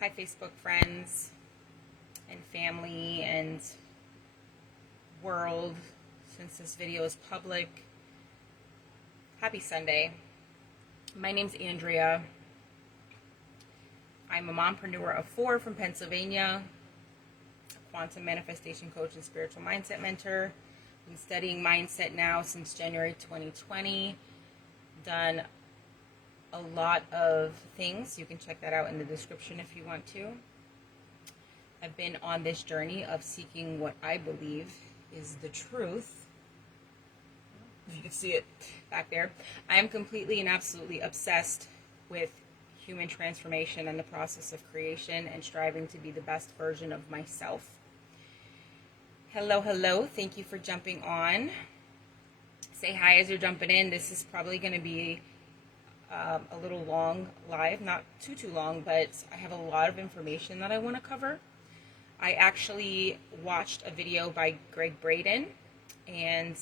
Hi, Facebook friends and family and world. Since this video is public, happy Sunday. My name's Andrea. I'm a mompreneur of 4 from Pennsylvania, a quantum manifestation coach and spiritual mindset mentor. Been studying mindset now since January 2020. Done a lot of things. You can check that out in the description if you want to. I've been on this journey of seeking what I believe is the truth. If you can see it back there. I am completely and absolutely obsessed with human transformation and the process of creation and striving to be the best version of myself. Hello, hello. Thank you for jumping on. Say hi as you're jumping in. This is probably going to be a little long live, not too long, but I have a lot of information that I want to cover. I actually watched a video by Greg Braden and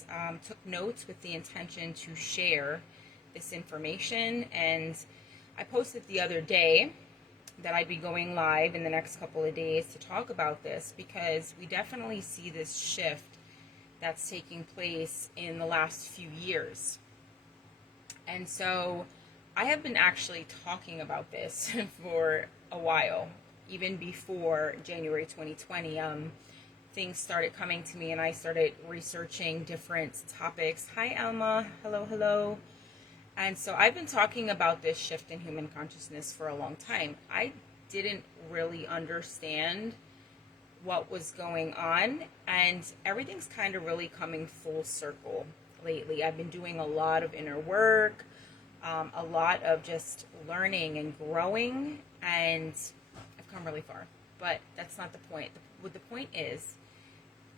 took notes with the intention to share this information, and I posted the other day that I'd be going live in the next couple of days to talk about this, because we definitely see this shift that's taking place in the last few years. And so I have been actually talking about this for a while, even before January 2020. Things started coming to me and I started researching different topics. Hi, Alma. Hello, hello. And so I've been talking about this shift in human consciousness for a long time. I didn't really understand what was going on, and everything's kind of really coming full circle lately. I've been doing a lot of inner work, a lot of just learning and growing, and I've come really far. But that's not the point. What the point is,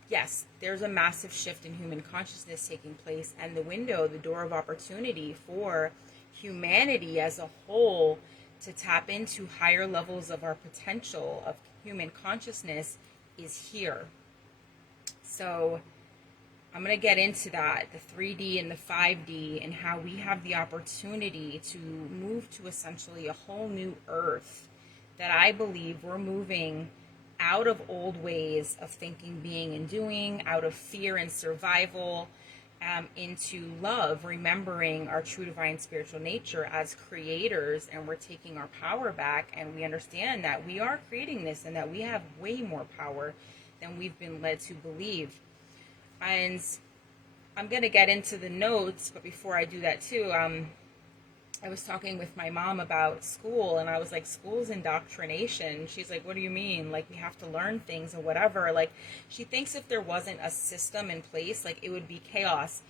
yes, there's a massive shift in human consciousness taking place, and the door of opportunity for humanity as a whole to tap into higher levels of our potential of human consciousness is here. So I'm going to get into that, the 3D and the 5D, and how we have the opportunity to move to essentially a whole new earth, that I believe we're moving out of old ways of thinking, being, and doing, out of fear and survival, into love, remembering our true divine spiritual nature as creators, and we're taking our power back, and we understand that we are creating this and that we have way more power than we've been led to believe. And I'm going to get into the notes, but before I do that too, I was talking with my mom about school, and I was like, school's indoctrination. She's like, what do you mean? Like, we have to learn things or whatever. Like, she thinks if there wasn't a system in place, like, it would be chaos.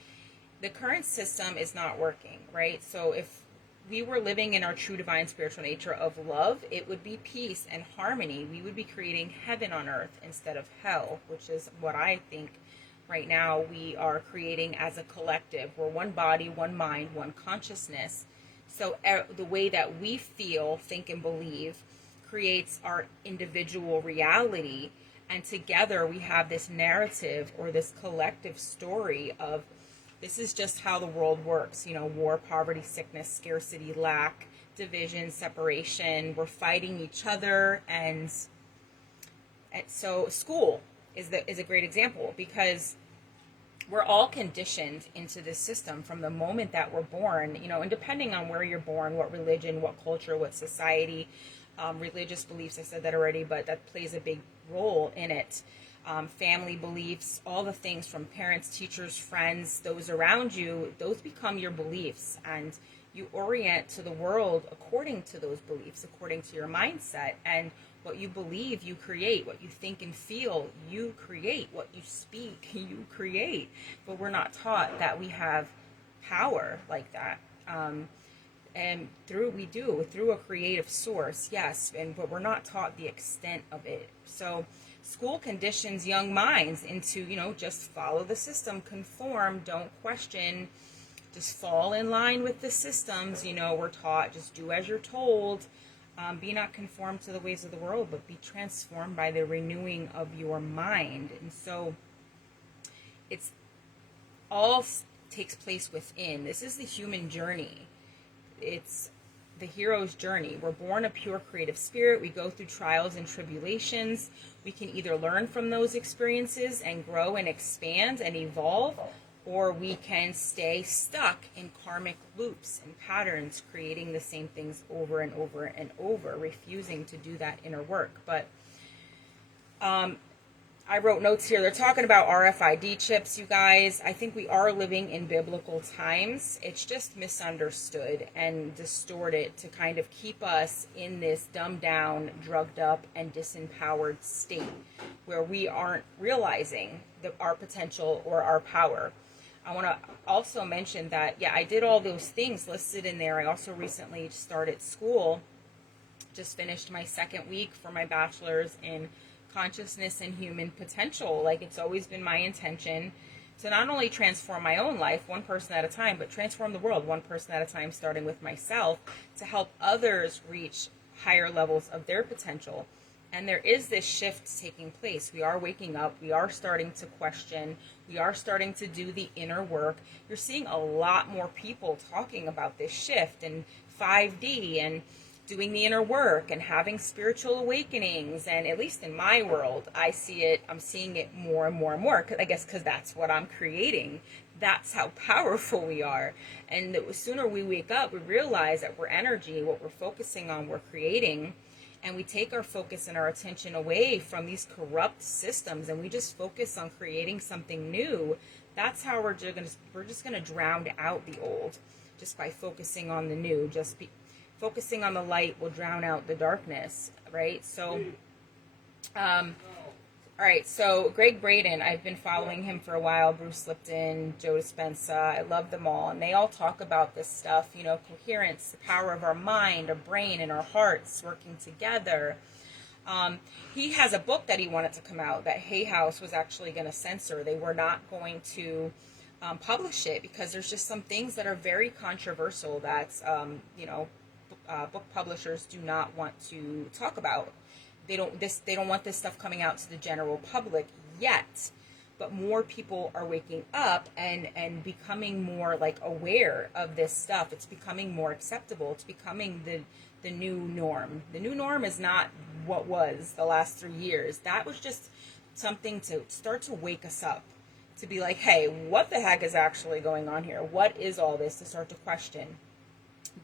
The current system is not working, right? So if we were living in our true divine spiritual nature of love, it would be peace and harmony. We would be creating heaven on earth instead of hell, which is what I think right now we are creating as a collective. We're one body, one mind, one consciousness. So the way that we feel, think, and believe creates our individual reality. And together we have this narrative or this collective story of, this is just how the world works. You know, war, poverty, sickness, scarcity, lack, division, separation. We're fighting each other. And so school is a great example, because we're all conditioned into this system from the moment that we're born, you know, and depending on where you're born, what religion, what culture, what society, religious beliefs, I said that already, but that plays a big role in it. Family beliefs, all the things from parents, teachers, friends, those around you, those become your beliefs, and you orient to the world according to those beliefs, according to your mindset. And what you believe, you create. What you think and feel, you create. What you speak, you create. But we're not taught that we have power like that. And through a creative source, yes, but we're not taught the extent of it. So school conditions young minds into, you know, just follow the system, conform, don't question, just fall in line with the systems. You know, we're taught just do as you're told. Be not conformed to the ways of the world, but be transformed by the renewing of your mind. And so it's all takes place within. This is the human journey. It's the hero's journey. We're born a pure creative spirit. We go through trials and tribulations. We can either learn from those experiences and grow and expand and evolve, or we can stay stuck in karmic loops and patterns, creating the same things over and over and over, refusing to do that inner work. But I wrote notes here. They're talking about RFID chips, you guys. I think we are living in biblical times. It's just misunderstood and distorted to kind of keep us in this dumbed down, drugged up, and disempowered state where we aren't realizing our potential or our power. I want to also mention that, yeah, I did all those things listed in there. I also recently started school, just finished my second week for my bachelor's in consciousness and human potential. Like, it's always been my intention to not only transform my own life one person at a time, but transform the world one person at a time, starting with myself, to help others reach higher levels of their potential. And there is this shift taking place. We are waking up. We are starting to question. We are starting to do the inner work. You're seeing a lot more people talking about this shift and 5D and doing the inner work and having spiritual awakenings. And at least in my world, I'm seeing it more and more and more, I guess because that's what I'm creating. That's how powerful we are. And the sooner we wake up, we realize that we're energy. What we're focusing on, we're creating. And we take our focus and our attention away from these corrupt systems, and we just focus on creating something new. That's how we're just going to drown out the old, just by focusing on the new. Focusing on the light will drown out the darkness, right? So, all right, so Greg Braden, I've been following him for a while, Bruce Lipton, Joe Dispenza, I love them all, and they all talk about this stuff, coherence, the power of our mind, our brain, and our hearts working together. He has a book that he wanted to come out that Hay House was actually going to censor. They were not going to publish it because there's just some things that are very controversial that, book publishers do not want to talk about. They don't want this stuff coming out to the general public yet, but more people are waking up and becoming more aware of this stuff. It's becoming more acceptable. It's becoming the new norm. The new norm is not what was the last 3 years. That was just something to start to wake us up, to be like, hey, what the heck is actually going on here? What is all this? To start to question.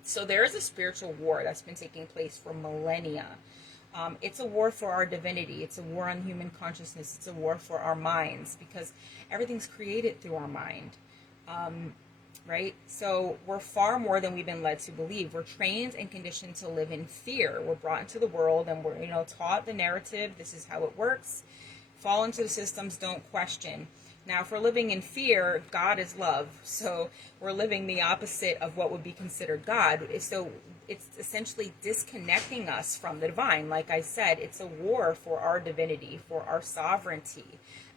So there is a spiritual war that's been taking place for millennia. It's a war for our divinity. It's a war on human consciousness. It's a war for our minds, because everything's created through our mind, right? So we're far more than we've been led to believe. We're trained and conditioned to live in fear. We're brought into the world and we're, taught the narrative. This is how it works. Fall into the systems, don't question. Now, if we're living in fear, God is love. So we're living the opposite of what would be considered God. So it's essentially disconnecting us from the divine. Like I said, it's a war for our divinity, for our sovereignty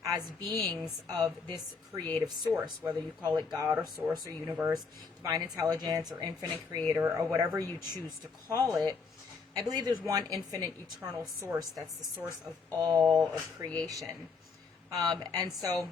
as beings of this creative source, whether you call it God or source or universe, divine intelligence or infinite creator or whatever you choose to call it. I believe there's one infinite eternal source that's the source of all of creation. And so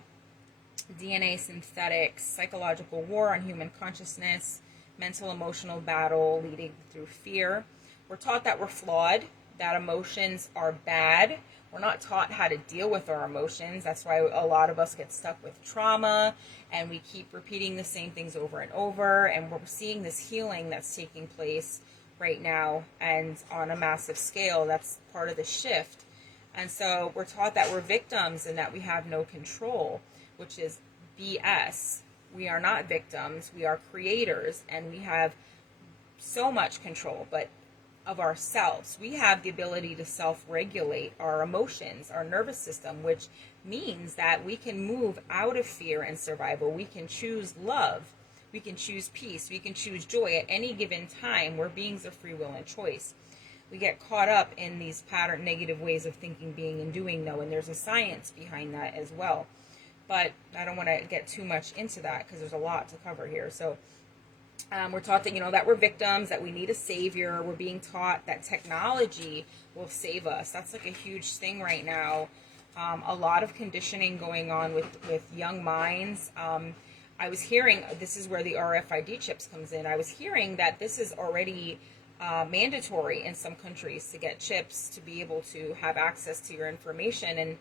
DNA synthetics, psychological war on human consciousness, mental emotional battle leading through fear. We're taught that we're flawed, that emotions are bad. We're not taught how to deal with our emotions. That's why a lot of us get stuck with trauma and we keep repeating the same things over and over. And we're seeing this healing that's taking place right now and on a massive scale. That's part of the shift. And so we're taught that we're victims and that we have no control, which is BS. We are not victims. We are creators, and we have so much control, but of ourselves. We have the ability to self-regulate our emotions, our nervous system, which means that we can move out of fear and survival. We can choose love. We can choose peace. We can choose joy at any given time. We're beings of free will and choice. We get caught up in these pattern negative ways of thinking, being, and doing, though, and there's a science behind that as well. But I don't want to get too much into that because there's a lot to cover here. So we're taught that, that we're victims, that we need a savior. We're being taught that technology will save us. That's like a huge thing right now. A lot of conditioning going on with young minds. I was hearing, this is where the RFID chips comes in. I was hearing that this is already mandatory in some countries to get chips to be able to have access to your information. And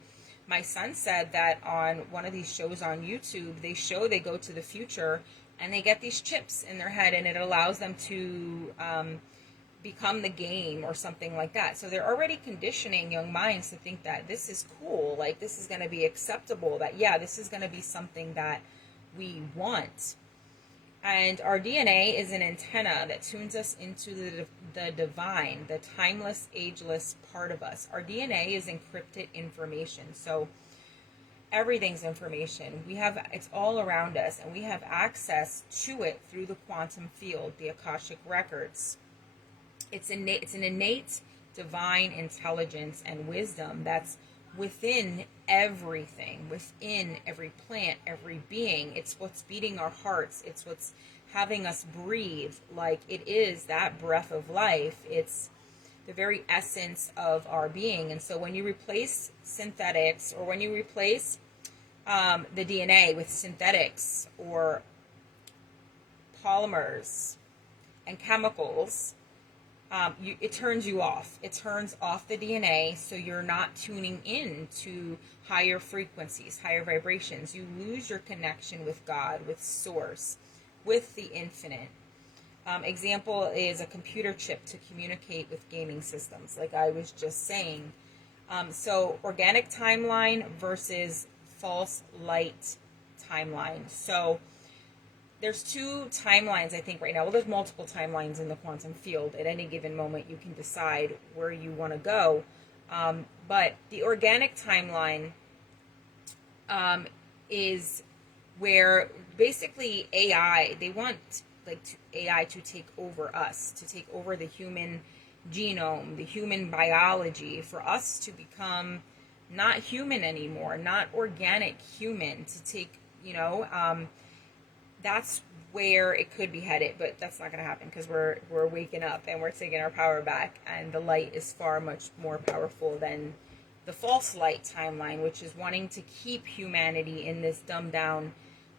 my son said that on one of these shows on YouTube, they go to the future and they get these chips in their head, and it allows them to become the game or something like that. So they're already conditioning young minds to think that this is cool, like this is going to be acceptable, that yeah, this is going to be something that we want. And our DNA is an antenna that tunes us into the divine, the timeless, ageless part of us. Our DNA is encrypted information. So everything's information. It's all around us, and we have access to it through the quantum field, the Akashic records. It's an innate divine intelligence and wisdom that's within everything, within every plant, every being. It's what's beating our hearts. It's what's having us breathe. Like, it is that breath of life. It's the very essence of our being. And so when you replace synthetics, or when you replace the DNA with synthetics or polymers and chemicals, it turns you off. It turns off the DNA, so you're not tuning in to higher frequencies, higher vibrations. You lose your connection with God, with Source, with the infinite. Example is a computer chip to communicate with gaming systems, like I was just saying. So organic timeline versus false light timeline. So there's two timelines, I think, right now. Well, there's multiple timelines in the quantum field. At any given moment, you can decide where you want to go. But the organic timeline is where basically AI, they want AI to take over us, to take over the human genome, the human biology, for us to become not human anymore, not organic human, to take, that's where it could be headed, but that's not going to happen, because we're waking up and we're taking our power back, and the light is far much more powerful than the false light timeline, which is wanting to keep humanity in this dumbed down,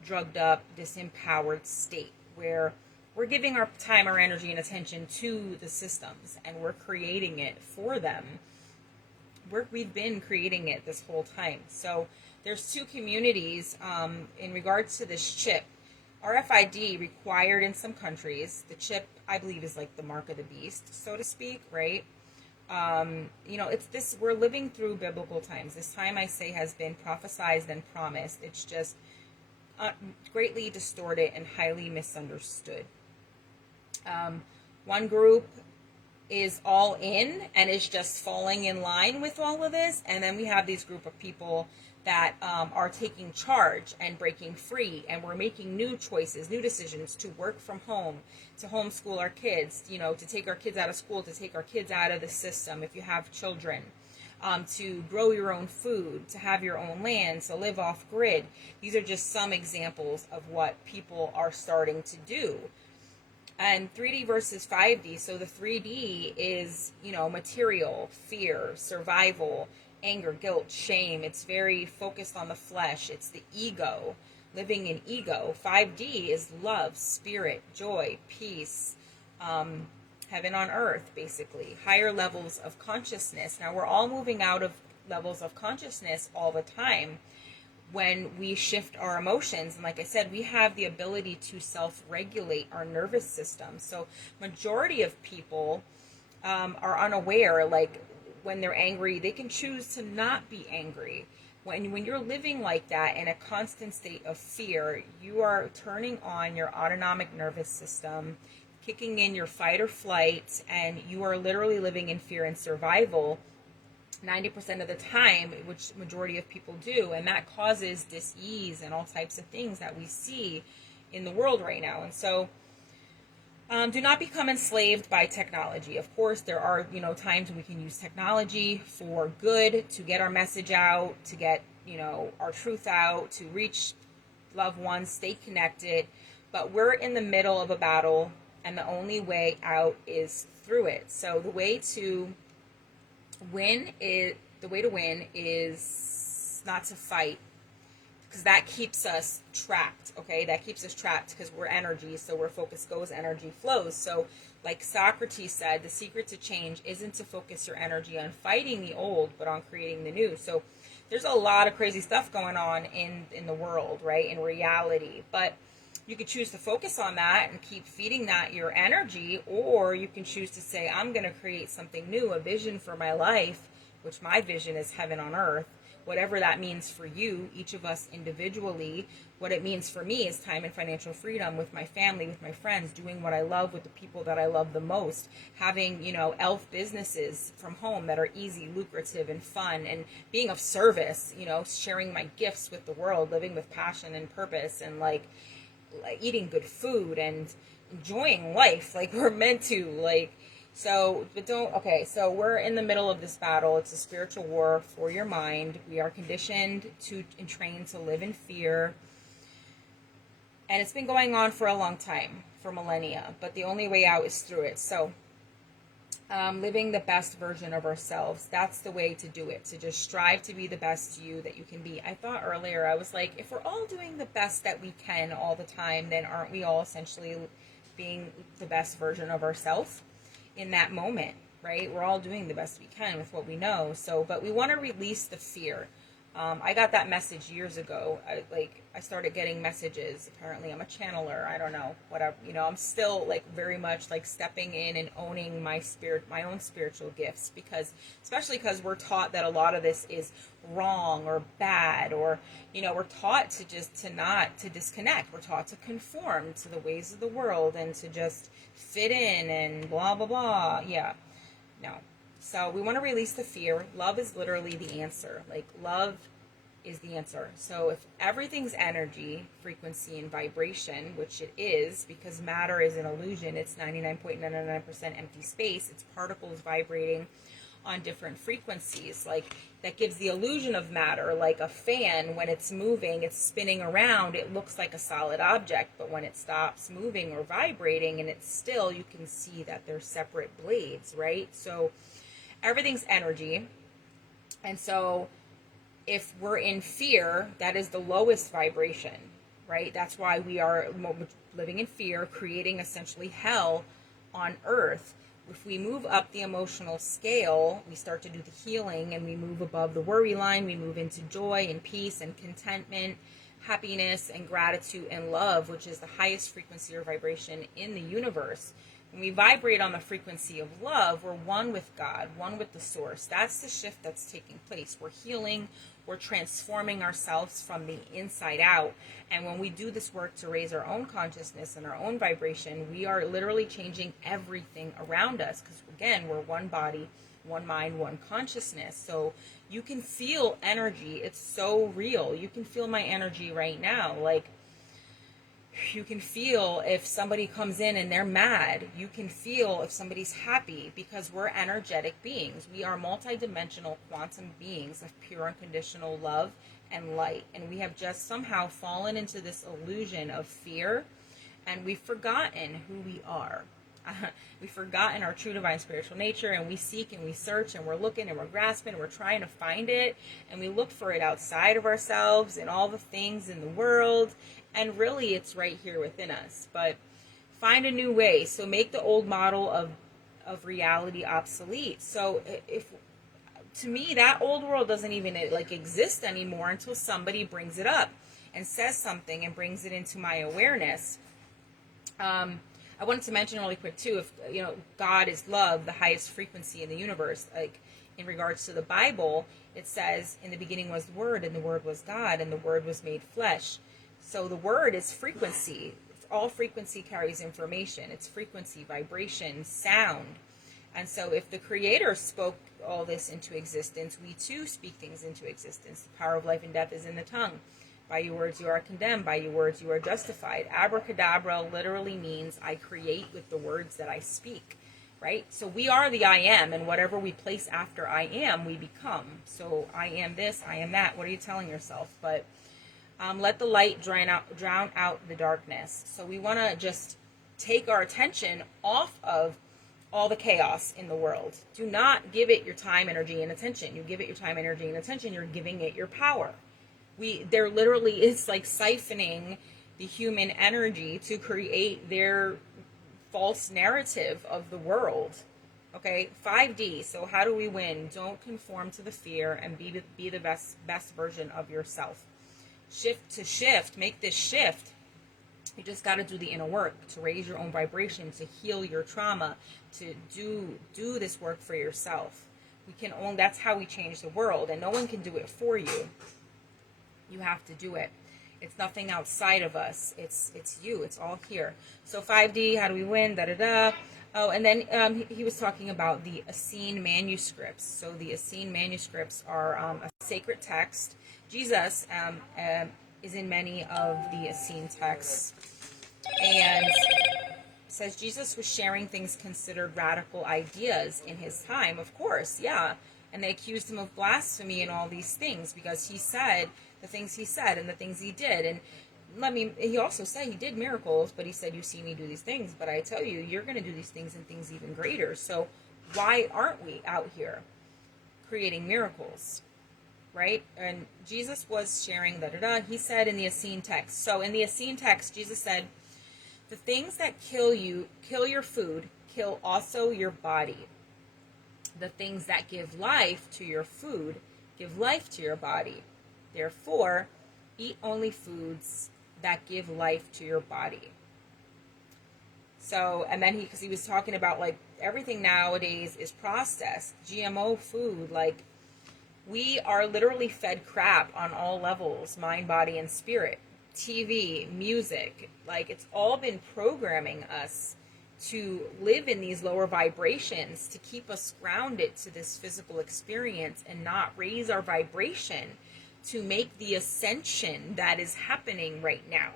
drugged up, disempowered state where we're giving our time, our energy, and attention to the systems, and we're creating it for them. We've been creating it this whole time. So there's two communities in regards to this chip. RFID required in some countries. The chip, I believe, is like the mark of the beast, so to speak, right? It's this, we're living through biblical times. This time, I say, has been prophesized and promised. It's just greatly distorted and highly misunderstood. One group is all in and is just falling in line with all of this, and then we have these group of people that are taking charge and breaking free, and we're making new choices, new decisions to work from home, to homeschool our kids, to take our kids out of school, to take our kids out of the system if you have children, to grow your own food, to have your own land, to live off grid. These are just some examples of what people are starting to do. And 3D versus 5D. So the 3D is, material, fear, survival, anger, guilt, shame. It's very focused on the flesh. It's the ego, living in ego. 5D is love, spirit, joy, peace, heaven on earth, basically. Higher levels of consciousness. Now, we're all moving out of levels of consciousness all the time when we shift our emotions. And like I said, we have the ability to self-regulate our nervous system. So majority of people are unaware, like when they're angry, they can choose to not be angry. When you're living like that in a constant state of fear, you are turning on your autonomic nervous system, kicking in your fight or flight, and you are literally living in fear and survival 90% of the time, which majority of people do, and that causes dis-ease and all types of things that we see in the world right now. And so do not become enslaved by technology. Of course, there are times when we can use technology for good, to get our message out, to get our truth out, to reach loved ones, stay connected. But we're in the middle of a battle, and the only way out is through it. So the way to win is not to fight, because that keeps us trapped. Okay, that keeps us trapped because we're energy, so where focus goes, energy flows. So Like Socrates said, the secret to change isn't to focus your energy on fighting the old, but on creating the new. So there's a lot of crazy stuff going on in the world, right? In reality. But you could choose to focus on that and keep feeding that your energy, or you can choose to say, I'm going to create something new, a vision for my life, which my vision is heaven on earth. Whatever that means for you, each of us individually. What it means for me is time and financial freedom with my family, with my friends, doing what I love with the people that I love the most, having, elf businesses from home that are easy, lucrative, and fun, and being of service, sharing my gifts with the world, living with passion and purpose, and like eating good food and enjoying life like we're meant to, so we're in the middle of this battle. It's a spiritual war for your mind. We are conditioned to and trained to live in fear, and it's been going on for a long time, for millennia, but the only way out is through it. So living the best version of ourselves, that's the way to do it, to just strive to be the best you that you can be. I thought earlier, I was like, if we're all doing the best that we can all the time, then aren't we all essentially being the best version of ourselves in that moment, right? We're all doing the best we can with what we know. So, but we want to release the fear. I got that message years ago. I started getting messages. Apparently I'm a channeler. I don't know, whatever, I'm still very much stepping in and owning my own spiritual gifts, especially because we're taught that a lot of this is wrong or bad, or, we're taught to disconnect. We're taught to conform to the ways of the world and to just fit in and blah, blah, blah. Yeah, no. So we want to release the fear. Love is literally the answer. Love is the answer. So if everything's energy, frequency, and vibration, which it is, because matter is an illusion, it's 99.99% empty space. It's particles vibrating on different frequencies. That gives the illusion of matter. Like a fan, when it's moving, it's spinning around, it looks like a solid object. But when it stops moving or vibrating and it's still, you can see that they're separate blades, right? So everything's energy. And so if we're in fear, that is the lowest vibration, right? That's why we are living in fear, creating essentially hell on earth. If we move up the emotional scale, we start to do the healing, and we move above the worry line. We move into joy and peace and contentment, happiness and gratitude and love, which is the highest frequency or vibration in the universe. When we vibrate on the frequency of love, we're one with God, one with the source. That's the shift that's taking place. We're healing, we're transforming ourselves from the inside out. And when we do this work to raise our own consciousness and our own vibration, we are literally changing everything around us. Because again, we're one body, one mind, one consciousness. So you can feel energy. It's so real. You can feel my energy right now. You can feel if somebody comes in and they're mad. You can feel if somebody's happy, because we're energetic beings. We are multidimensional quantum beings of pure unconditional love and light. And we have just somehow fallen into this illusion of fear, and we've forgotten who we are. We've forgotten our true divine spiritual nature, and we seek and we search and we're looking and we're grasping and we're trying to find it, and we look for it outside of ourselves and all the things in the world. And really, it's right here within us. But find a new way. So make the old model of reality obsolete. So to me, that old world doesn't even exist anymore until somebody brings it up and says something and brings it into my awareness. I wanted to mention really quick too, if God is love, the highest frequency in the universe. In regards to the Bible, it says, in the beginning was the Word, and the Word was God, and the Word was made flesh. So the word is frequency. All frequency carries information. It's frequency, vibration, sound. And so if the Creator spoke all this into existence, we too speak things into existence. The power of life and death is in the tongue. By your words you are condemned. By your words you are justified. Abracadabra literally means I create with the words that I speak, right? So we are the I am, and whatever we place after I am, we become. So I am this, I am that. What are you telling yourself? But let the light drown out the darkness. So we want to just take our attention off of all the chaos in the world. Do not give it your time, energy, and attention. You give it your time, energy, and attention, you're giving it your power. There literally is siphoning the human energy to create their false narrative of the world. Okay, 5D. So how do we win? Don't conform to the fear and be the best version of yourself. Shift, make this shift. You just got to do the inner work to raise your own vibration, to heal your trauma, to do this work for yourself. That's how we change the world, and no one can do it for you. You have to do it. It's nothing outside of us. It's you. It's all here. So 5D, how do we win? Da da da. Oh, and then he was talking about the Essene manuscripts. So the Essene manuscripts are a sacred text. Jesus is in many of the Essene texts, and says Jesus was sharing things considered radical ideas in his time. Of course, yeah. And they accused him of blasphemy and all these things because he said the things he said and the things he did. And he also said he did miracles, but he said, you see me do these things, but I tell you, you're going to do these things and things even greater. So why aren't we out here creating miracles? Right? And Jesus was sharing he said in the Essene text. So in the Essene text, Jesus said, the things that kill you, kill your food, kill also your body. The things that give life to your food, give life to your body. Therefore, eat only foods that give life to your body. So, and then because he was talking about like everything nowadays is processed, GMO food, like we are literally fed crap on all levels, mind, body, and spirit. TV, music, like it's all been programming us to live in these lower vibrations, to keep us grounded to this physical experience and not raise our vibration to make the ascension that is happening right now.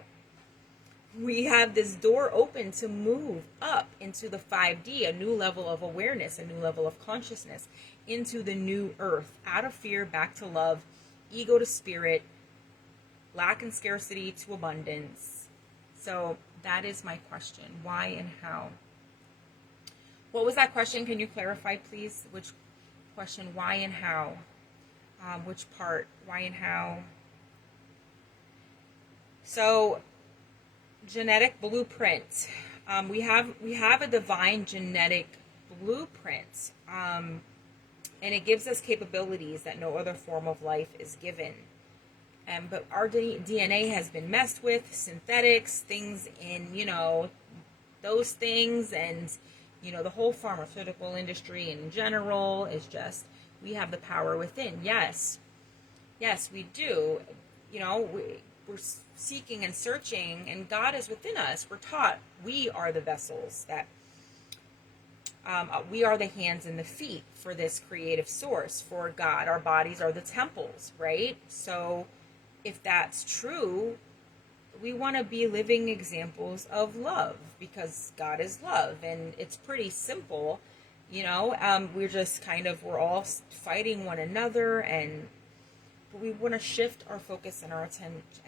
We have this door open to move up into the 5D, a new level of awareness, a new level of consciousness, into the new earth, out of fear, back to love, ego to spirit, lack and scarcity to abundance. So that is my question. Why and how? What was that question? Can you clarify, please? Which question? Why and how? Which part? Why and how? So, genetic blueprint. We have a divine genetic blueprint, and it gives us capabilities that no other form of life is given. But our DNA has been messed with, synthetics, things in, those things, and, the whole pharmaceutical industry in general is just, we have the power within. Yes, we do. We're seeking and searching, and God is within us. We're taught we are the vessels, that we are the hands and the feet for this creative source, for God. Our bodies are the temples, right? So if that's true, we want to be living examples of love because God is love, and it's pretty simple, we're just we're all fighting one another, but we want to shift our focus and our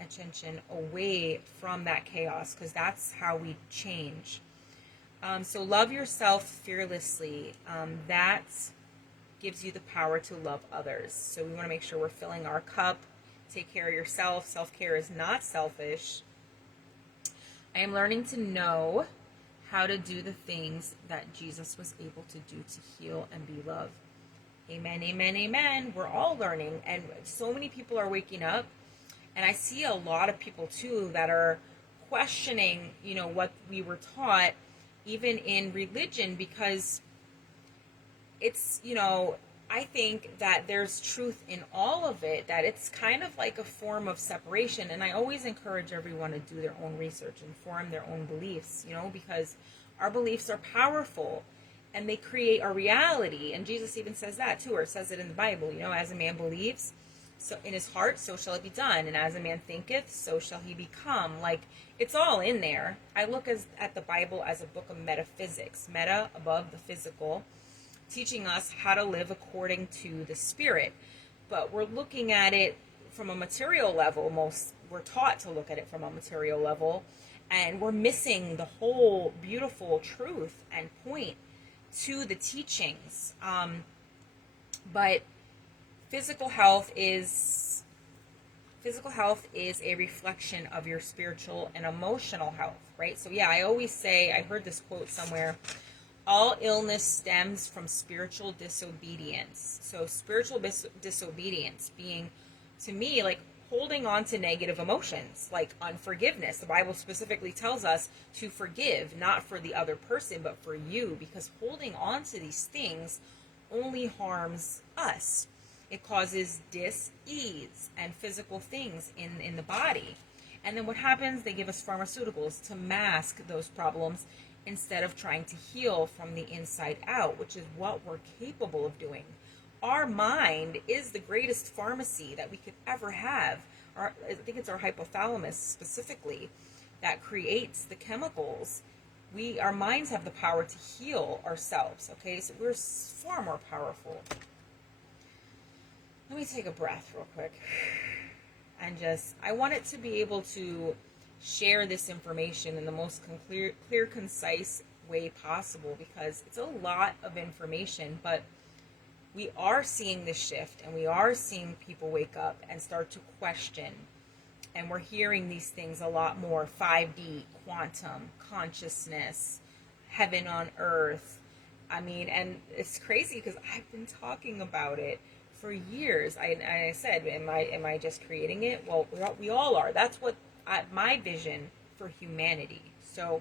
attention away from that chaos, because that's how we change. So love yourself fearlessly. That gives you the power to love others. So we want to make sure we're filling our cup. Take care of yourself. Self-care is not selfish. I am learning to know how to do the things that Jesus was able to do to heal and be loved. Amen, amen, amen. We're all learning, and so many people are waking up, and I see a lot of people too that are questioning, what we were taught, even in religion, because it's, I think that there's truth in all of it, that it's kind of like a form of separation. And I always encourage everyone to do their own research and form their own beliefs, because our beliefs are powerful and they create our reality. And Jesus even says that too, or it says it in the Bible, as a man believes so in his heart, so shall it be done. And as a man thinketh, so shall he become. Like, it's all in there. I look at the Bible as a book of metaphysics, meta, above the physical, teaching us how to live according to the spirit. But we're looking at it from a material level. We're taught to look at it from a material level, and we're missing the whole beautiful truth and point to the teachings. But physical health is Physical health is a reflection of your spiritual and emotional health, right? So yeah, I always say, I heard this quote somewhere, all illness stems from spiritual disobedience. So spiritual disobedience being, to me, like holding on to negative emotions, like unforgiveness. The Bible specifically tells us to forgive, not for the other person, but for you, because holding on to these things only harms us. It causes dis-ease and physical things in the body. And then what happens? They give us pharmaceuticals to mask those problems instead of trying to heal from the inside out, which is what we're capable of doing. Our mind is the greatest pharmacy that we could ever have. I think it's our hypothalamus specifically that creates the chemicals. Our minds have the power to heal ourselves, okay? So we're far more powerful. Let me take a breath real quick. And I want it to be able to share this information in the most clear, concise way possible, because it's a lot of information, but we are seeing this shift, and we are seeing people wake up and start to question, and we're hearing these things a lot more. 5D, quantum, consciousness, heaven on earth. I mean, and it's crazy because I've been talking about it for years. I said, am I just creating it? Well, we all are. That's what my vision for humanity. So,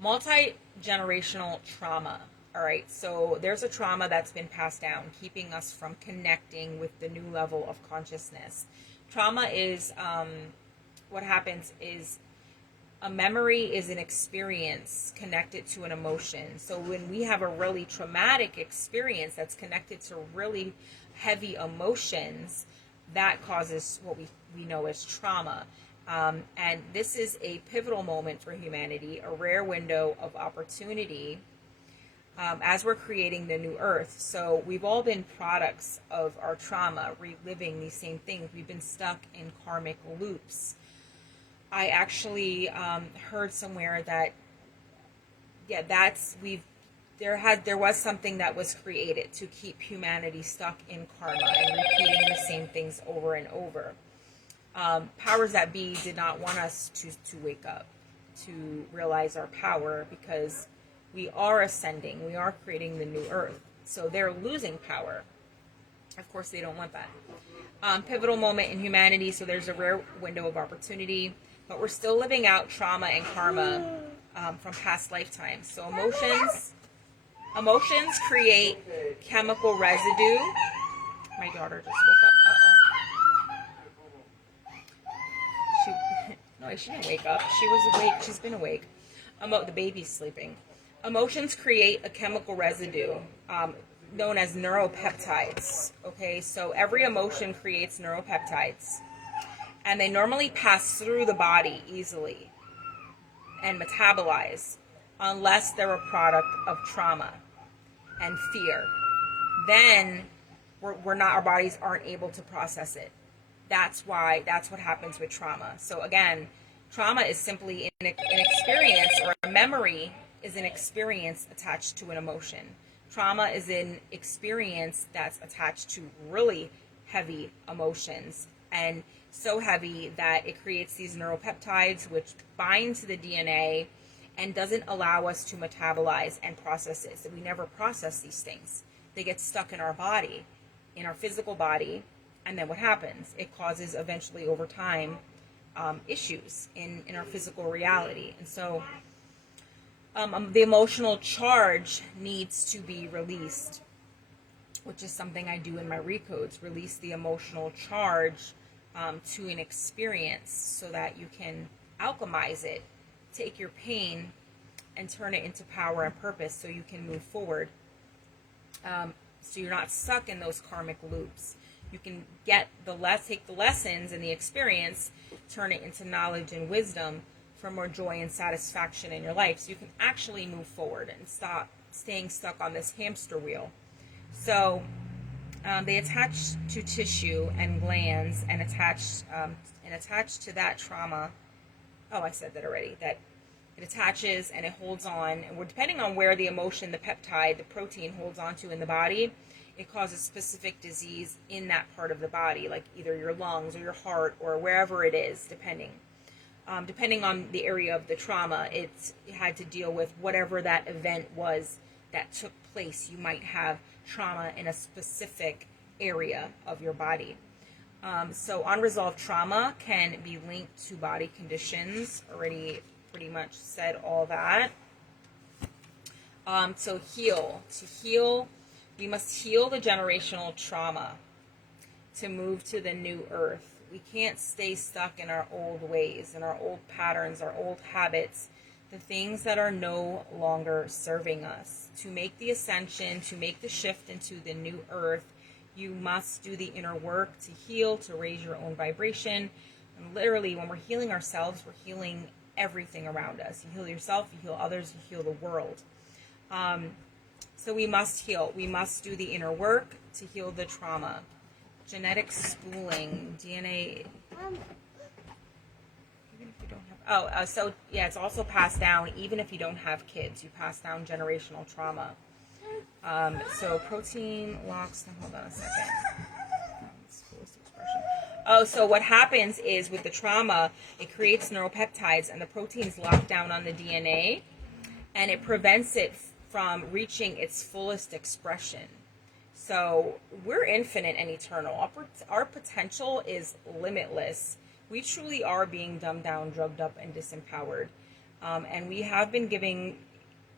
multi-generational trauma. All right, so there's a trauma that's been passed down, keeping us from connecting with the new level of consciousness. Trauma is, what happens is, a memory is an experience connected to an emotion. So when we have a really traumatic experience that's connected to really heavy emotions, that causes what we know as trauma. And this is a pivotal moment for humanity, a rare window of opportunity as we're creating the new earth. So we've all been products of our trauma, reliving these same things. We've been stuck in karmic loops. I actually heard somewhere that, there was something that was created to keep humanity stuck in karma and repeating the same things over and over. Powers that be did not want us to wake up, to realize our power, because we are ascending, we are creating the new earth. So they're losing power. Of course, they don't want that. Pivotal moment in humanity, so there's a rare window of opportunity, but we're still living out trauma and karma from past lifetimes. So emotions create chemical residue. My daughter just woke up. No, she didn't wake up. She was awake. She's been awake. The baby's sleeping. Emotions create a chemical residue known as neuropeptides. Okay, so every emotion creates neuropeptides, and they normally pass through the body easily and metabolize unless they're a product of trauma and fear. Then our bodies aren't able to process it. That's what happens with trauma. So again, trauma is simply an experience, or a memory is an experience attached to an emotion. Trauma is an experience that's attached to really heavy emotions, and so heavy that it creates these neuropeptides which bind to the DNA and doesn't allow us to metabolize and process it. So we never process these things. They get stuck in our body, in our physical body, and then what happens? It causes eventually over time issues in our physical reality. And so the emotional charge needs to be released, which is something I do in my recodes. Release the emotional charge to an experience so that you can alchemize it, take your pain and turn it into power and purpose so you can move forward. So you're not stuck in those karmic loops. You can take the lessons and the experience, turn it into knowledge and wisdom for more joy and satisfaction in your life, so you can actually move forward and stop staying stuck on this hamster wheel. So they attach to tissue and glands, and attach to that trauma. Oh, I said that already. That It attaches and it holds on, and we're depending on where the emotion, the peptide, the protein holds onto in the body, it causes specific disease in that part of the body, like either your lungs or your heart or wherever it is, depending on the area of the trauma. It had to deal with whatever that event was that took place. You might have trauma in a specific area of your body. So unresolved trauma can be linked to body conditions. Already pretty much said all that. So to heal, we must heal the generational trauma to move to the new earth. We can't stay stuck in our old ways, in our old patterns, our old habits, the things that are no longer serving us. To make the ascension, to make the shift into the new earth, you must do the inner work to heal, to raise your own vibration. And literally, when we're healing ourselves, we're healing everything around us. You heal yourself, you heal others, you heal the world. So we must heal. We must do the inner work to heal the trauma. Genetic schooling, DNA. Even if you don't have, so yeah, it's also passed down. Even if you don't have kids, you pass down generational trauma. So protein locks. Hold on a second. So what happens is with the trauma, it creates neuropeptides, and the proteins lock down on the DNA, and it prevents it from reaching its fullest expression. So we're infinite and eternal. Our potential is limitless. We truly are being dumbed down, drugged up, and disempowered. And we have been giving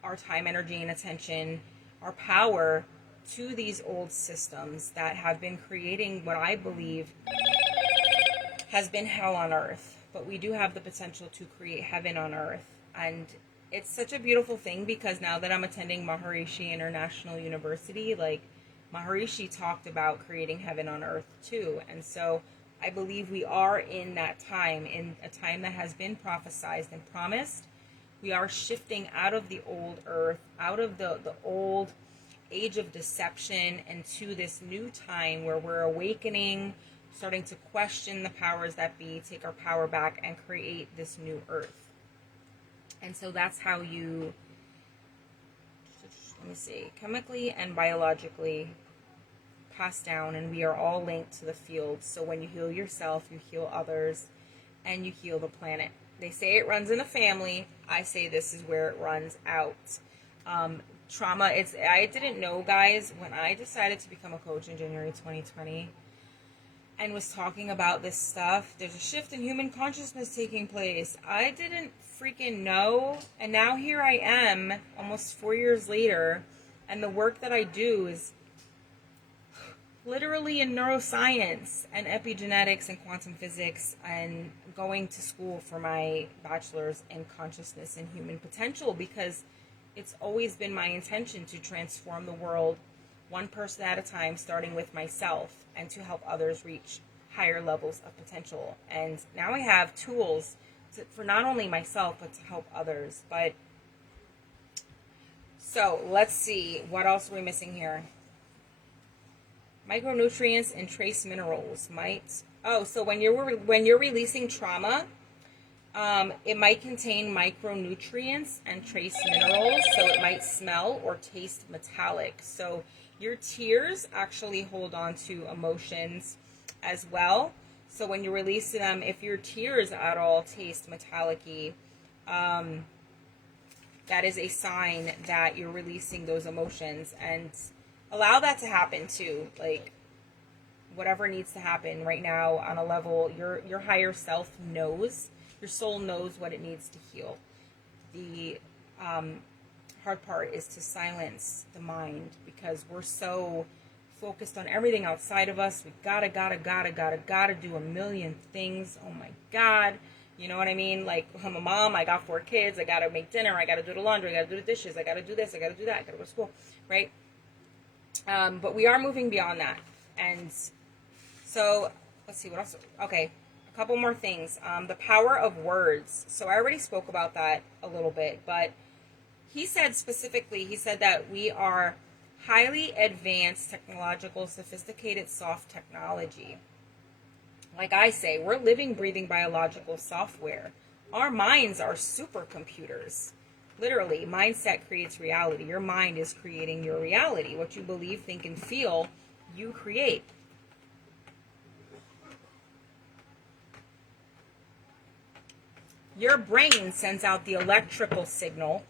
our time, energy, and attention, our power to these old systems that have been creating what I believe has been hell on earth. But we do have the potential to create heaven on earth. And it's such a beautiful thing, because now that I'm attending Maharishi International University, like Maharishi talked about creating heaven on earth too. And so I believe we are in that time, in a time that has been prophesized and promised. We are shifting out of the old earth, out of the old age of deception, and to this new time where we're awakening, starting to question the powers that be, take our power back, and create this new earth. And so that's how you, let me see, chemically and biologically pass down, and we are all linked to the field. So when you heal yourself, you heal others, and you heal the planet. They say it runs in the family. I say this is where it runs out. Trauma, I didn't know, guys, when I decided to become a coach in January 2020 and was talking about this stuff, there's a shift in human consciousness taking place. I didn't freaking know, and now here I am almost 4 years later, and the work that I do is literally in neuroscience and epigenetics and quantum physics, and going to school for my bachelor's in consciousness and human potential, because it's always been my intention to transform the world one person at a time, starting with myself, and to help others reach higher levels of potential. And now I have tools for not only myself, but to help others. But so let's see, what else are we missing here? Micronutrients and trace minerals might. So when you're releasing trauma, it might contain micronutrients and trace minerals, so it might smell or taste metallic. So your tears actually hold on to emotions as well. So when you release them, if your tears at all taste metallic-y, that is a sign that you're releasing those emotions. And allow that to happen too. Like, whatever needs to happen right now on a level, your higher self knows. Your soul knows what it needs to heal. The hard part is to silence the mind, because we're so focused on everything outside of us. We gotta do a million things. Oh my God. You know what I mean? Like, I'm a mom, I got 4 kids, I gotta make dinner, I gotta do the laundry, I gotta do the dishes, I gotta do this, I gotta do that, I gotta go to school, right? But we are moving beyond that. And so, let's see, what else? Okay, a couple more things. The power of words. So I already spoke about that a little bit, but he said specifically, he said that we are highly advanced, technological, sophisticated, soft technology. Like I say, we're living, breathing biological software. Our minds are supercomputers. Literally, mindset creates reality. Your mind is creating your reality. What you believe, think, and feel, you create. Your brain sends out the electrical signal,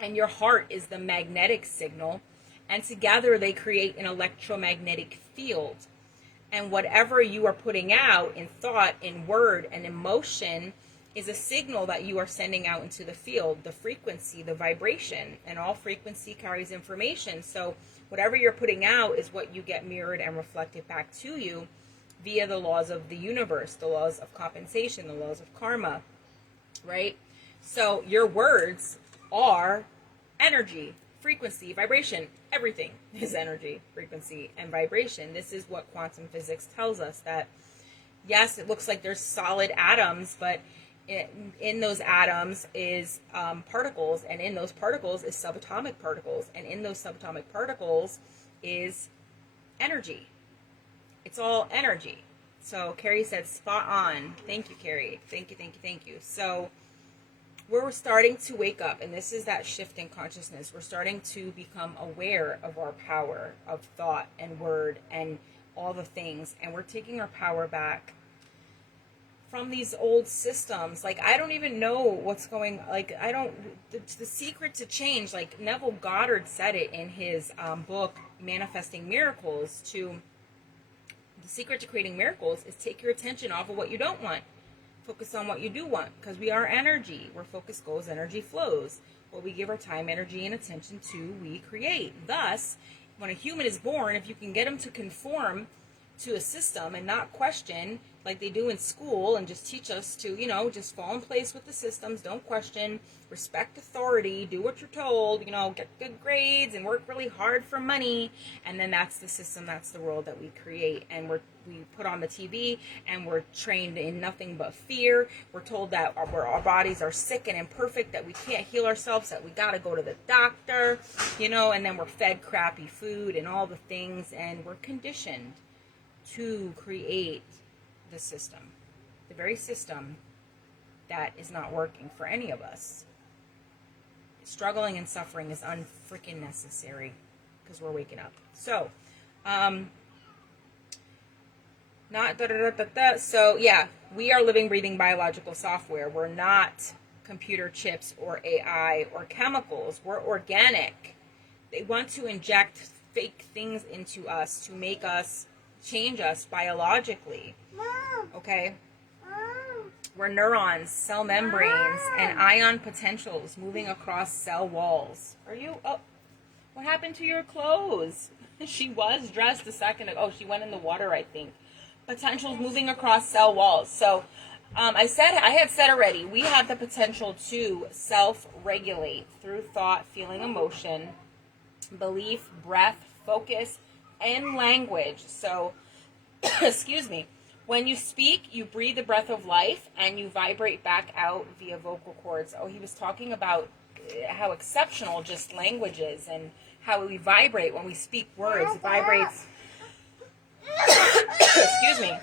and your heart is the magnetic signal, and together they create an electromagnetic field. And whatever you are putting out in thought, in word, and emotion is a signal that you are sending out into the field, the frequency, the vibration, and all frequency carries information. So whatever you're putting out is what you get mirrored and reflected back to you via the laws of the universe, the laws of compensation, the laws of karma, right? So your words are energy, frequency, vibration. Everything is energy, frequency, and vibration. This is what quantum physics tells us, that yes, it looks like there's solid atoms, but in those atoms is particles, and in those particles is subatomic particles, and in those subatomic particles is energy. It's all energy. So Carrie said, spot on. Thank you, Carrie. Thank you, thank you, thank you. So we're starting to wake up, and this is that shift in consciousness. We're starting to become aware of our power of thought and word and all the things, and we're taking our power back from these old systems. Like, I don't even know what's going, like, I don't, the secret to change, like Neville Goddard said it in his book, Manifesting Miracles, the secret to creating miracles is take your attention off of what you don't want. Focus on what you do want, because we are energy. Where focus goes, energy flows. What we give our time, energy, and attention to, we create. Thus, when a human is born, if you can get them to conform to a system and not question like they do in school and just teach us to, just fall in place with the systems, don't question, respect authority, do what you're told, get good grades and work really hard for money, and then that's the system, that's the world that we create. And we put on the TV and we're trained in nothing but fear. We're told that our bodies are sick and imperfect, that we can't heal ourselves, that we gotta go to the doctor, and then we're fed crappy food and all the things, and we're conditioned to create the system, the very system that is not working for any of us. Struggling and suffering is unfreaking necessary because we're waking up. So, So yeah, we are living, breathing biological software. We're not computer chips or AI or chemicals. We're organic. They want to inject fake things into us to make us, change us biologically. Okay? We're neurons, cell membranes, and ion potentials moving across cell walls. What happened to your clothes? She was dressed a second ago. Oh, she went in the water, I think. Potentials moving across cell walls. So, I had said already, we have the potential to self-regulate through thought, feeling, emotion, belief, breath, focus, and language. So, excuse me. When you speak, you breathe the breath of life and you vibrate back out via vocal cords. Oh, he was talking about how exceptional just language is and how we vibrate when we speak words. It vibrates, excuse me,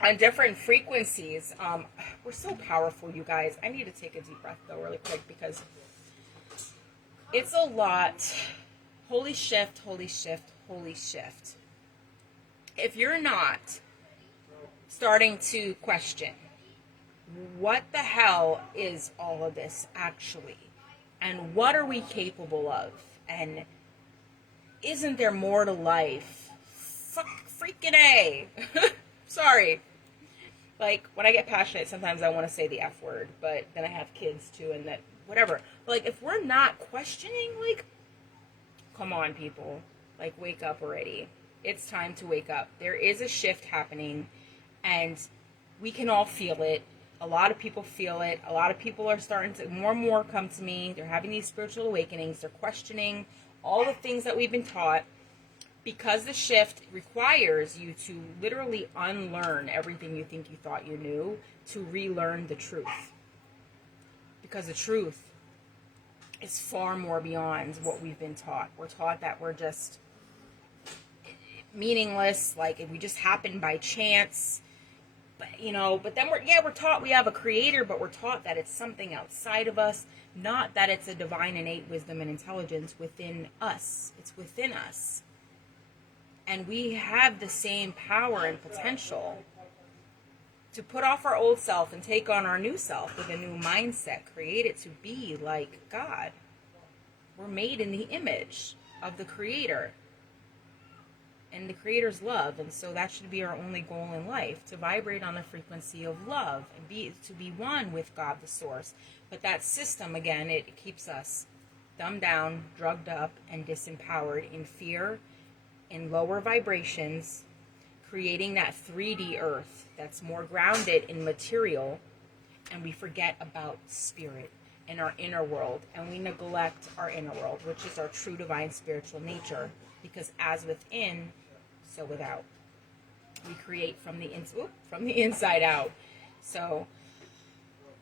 on different frequencies. We're so powerful, you guys. I need to take a deep breath, though, really quick, because it's a lot. Holy shift, holy shift, holy shift. If you're not starting to question, what the hell is all of this actually? And what are we capable of? And isn't there more to life? Freaking A. Sorry. Like, when I get passionate, sometimes I want to say the F word, but then I have kids too, and that, whatever. But, like, if we're not questioning, like, come on, people. Like, wake up already. It's time to wake up. There is a shift happening, and we can all feel it. A lot of people feel it. A lot of people are starting to, more and more come to me. They're having these spiritual awakenings. They're questioning all the things that we've been taught, because the shift requires you to literally unlearn everything you think you thought you knew to relearn the truth. Because the truth is far more beyond what we've been taught. We're taught that we're just meaningless, like if we just happen by chance. But then we're taught we have a creator, but we're taught that it's something outside of us, not that it's a divine innate wisdom and intelligence within us. It's within us. And we have the same power and potential to put off our old self and take on our new self with a new mindset, created to be like God. We're made in the image of the creator and the creator's love, and so that should be our only goal in life, to vibrate on the frequency of love and to be one with God, the source. But that system, again, it keeps us dumbed down, drugged up, and disempowered in fear, in lower vibrations, creating that 3D earth that's more grounded in material, and we forget about spirit and our inner world, and we neglect our inner world, which is our true divine spiritual nature, because as within, so without. We create from the inside out. So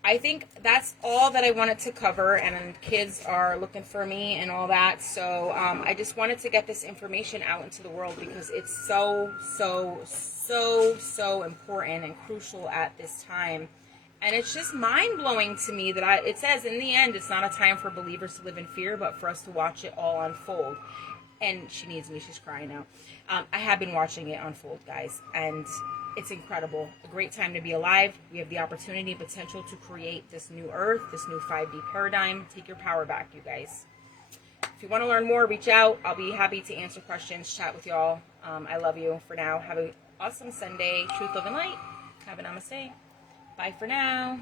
I think that's all that I wanted to cover, and kids are looking for me and all that. So I just wanted to get this information out into the world because it's so important and crucial at this time. And it's just mind-blowing to me that it says in the end, it's not a time for believers to live in fear, but for us to watch it all unfold. And she needs me. She's crying now. I have been watching it unfold, guys, and it's incredible. A great time to be alive. We have the opportunity and potential to create this new earth, this new 5D paradigm. Take your power back, you guys. If you want to learn more, reach out. I'll be happy to answer questions, chat with y'all. I love you. For now, have an awesome Sunday. Truth, love, and light. Have a namaste. Bye for now.